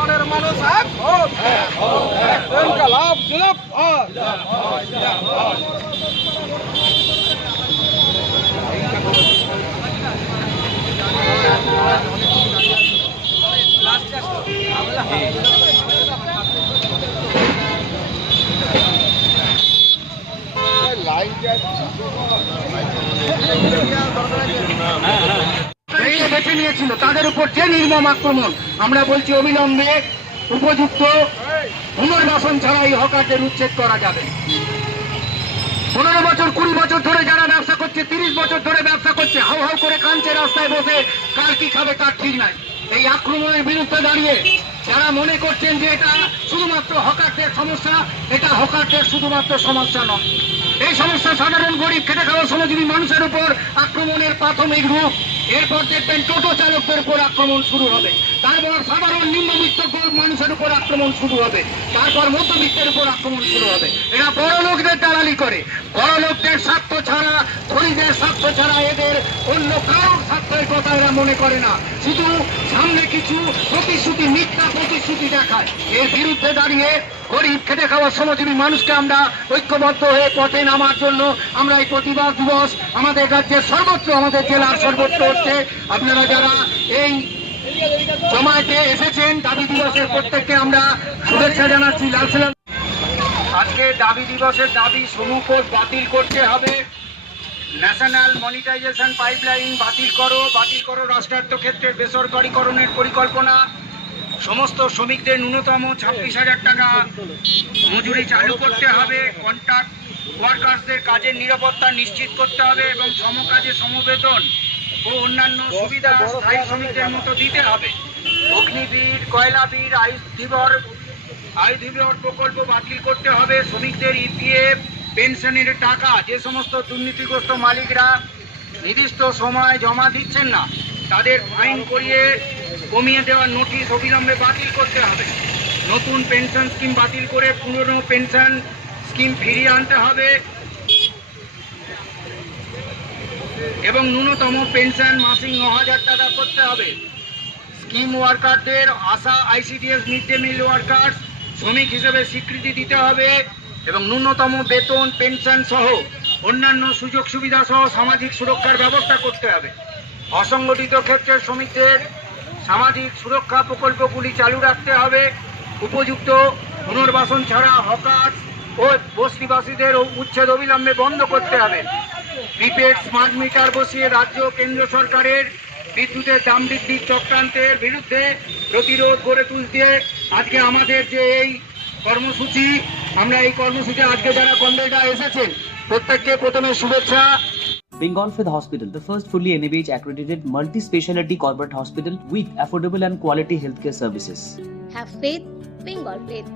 স্তরের মানুষ এক হোক ইনকালাব জিন্দাবাদ। বেছে নিয়েছিল, তাদের উপর যে নির্মম আক্রমণ, আমরা বলছি অবিলম্বে উপযুক্ত পুনর্বাসন ছাড়া এই হকারদের উচ্ছেদ করা যাবে। পনেরো বছর, কুড়ি বছর ধরে যারা ব্যবসা করছে, তিরিশ বছর ধরে ব্যবসা করছে, হাউ হাউ করে কাঁদছে রাস্তায় বসে, কার কি খাবে তার ঠিক নাই। এই আক্রমণের বিরুদ্ধে দাঁড়িয়ে যারা মনে করছেন যে এটা শুধুমাত্র হকারদের সমস্যা, এটা হকারদের শুধুমাত্র সমস্যা নয়। এই সমস্যা সাধারণ গরিব খেটে খাওয়া শ্রমজীবী মানুষের উপর আক্রমণের প্রাথমিক রূপ এরপর দেখবেন টোটো চালকদের উপর আক্রমণ শুরু হবে। তারপর সাধারণ নিম্নবিত্ত মানুষের উপর আক্রমণ শুরু হবে। তারপর মধ্যবিত্তের উপর আক্রমণ শুরু হবে। এরা বড় লোকদের দালালি করে। বড় লোকদের স্বার্থ ছাড়া ধরিদের স্বার্থ ছাড়া এদের অন্য কারোর স্বার্থের কথা এরা মনে করে না। শুধু সামনে কিছু প্রতিশ্রুতি, মিথ্যা প্রতিশ্রুতি দেখায়। এর বিরুদ্ধে দাঁড়িয়ে গরিব, খেটে খাওয়া শ্রমজীবী মানুষকে আমরা ঐক্যবদ্ধ হয়ে পথে নামার জন্য আমরা এই প্রতিবাদ দিবস আমাদের রাজ্যের সর্বত্র আমাদের জেলার সর্বত্র হচ্ছে। আপনারা যারা এই জমায়েতে এসেছেন, দাবি দিবসের প্রত্যেককে আমরা শুভেচ্ছা জানাচ্ছি, লাল সালাম। আজকে দাবি দিবসের দাবি সমূহ বাতিল করতে হবে। ন্যাশনাল মনিটাইজেশন পাইপলাইন বাতিল করো বাতিল করো রাষ্ট্রায়ত্ত ক্ষেত্রের বেসরকারীকরণের পরিকল্পনা। সমস্ত শ্রমিকদের ন্যূনতম ছাব্বিশ হাজার টাকা মজুরি চালু করতে হবে কন্ট্রাক্ট ওয়ার্কার্সদের কাজের নিরাপত্তা নিশ্চিত করতে হবে এবং সমকাজে সমবেতন ও অন্যান্য সুবিধা স্থায়ী শ্রমিকদের মতো দিতে হবে। অগ্নিবীর, কয়লাবীর আয়ুষ ধীবর আয়ুধীবর প্রকল্প বাতিল করতে হবে। শ্রমিকদের ইপিএফ পেনশনের টাকা, যে সমস্ত দুর্নীতিগ্রস্ত মালিকরা নির্দিষ্ট সময় জমা দিচ্ছেন না, তাদের ফাইন করিয়ে কমিয়ে দেওয়ার নোটিশ অবিলম্বে বাতিল করতে হবে। নতুন পেনশন স্কিম বাতিল করে পুরনো পেনশন স্কিম ফিরিয়ে আনতে হবে এবং ন্যূনতম পেনশন মাসিক ন হাজার টাকা করতে হবে। Scheme ওয়ার্কারদের ASHA ICDS mid day meal workers শ্রমিক হিসেবে স্বীকৃতি দিতে হবে। এবং ন্যূনতম বেতন পেনশন সহ অন্যান্য সুযোগ সুবিধা সহ সামাজিক সুরক্ষার ব্যবস্থা করতে হবে। অসংগঠিত ক্ষেত্রের শ্রমিকদের সামাজিক সুরক্ষা প্রকল্পগুলি চালু রাখতে হবে। উপযুক্ত পুনর্বাসন ছাড়া হকার ও বস্তিবাসীদের উচ্ছেদ অবিলম্বে বন্ধ করতে হবে। প্রিপেড স্মার্ট মিটার বসিয়ে রাজ্য কেন্দ্র সরকারের বিদ্যুতের দাম বৃদ্ধির চক্রান্তের বিরুদ্ধে প্রতিরোধ গড়ে তুলতে আজকে আমাদের যে এই কর্মসূচি আমরা এই কর্মসূচি আজকে যারা কন্ডেলটা এসেছেন প্রত্যেককে প্রথমে শুভেচ্ছা Bengal Fifth Hospital, the first fully NABH accredited multi speciality corporate hospital with affordable and quality healthcare services. Have faith, Bengal faith.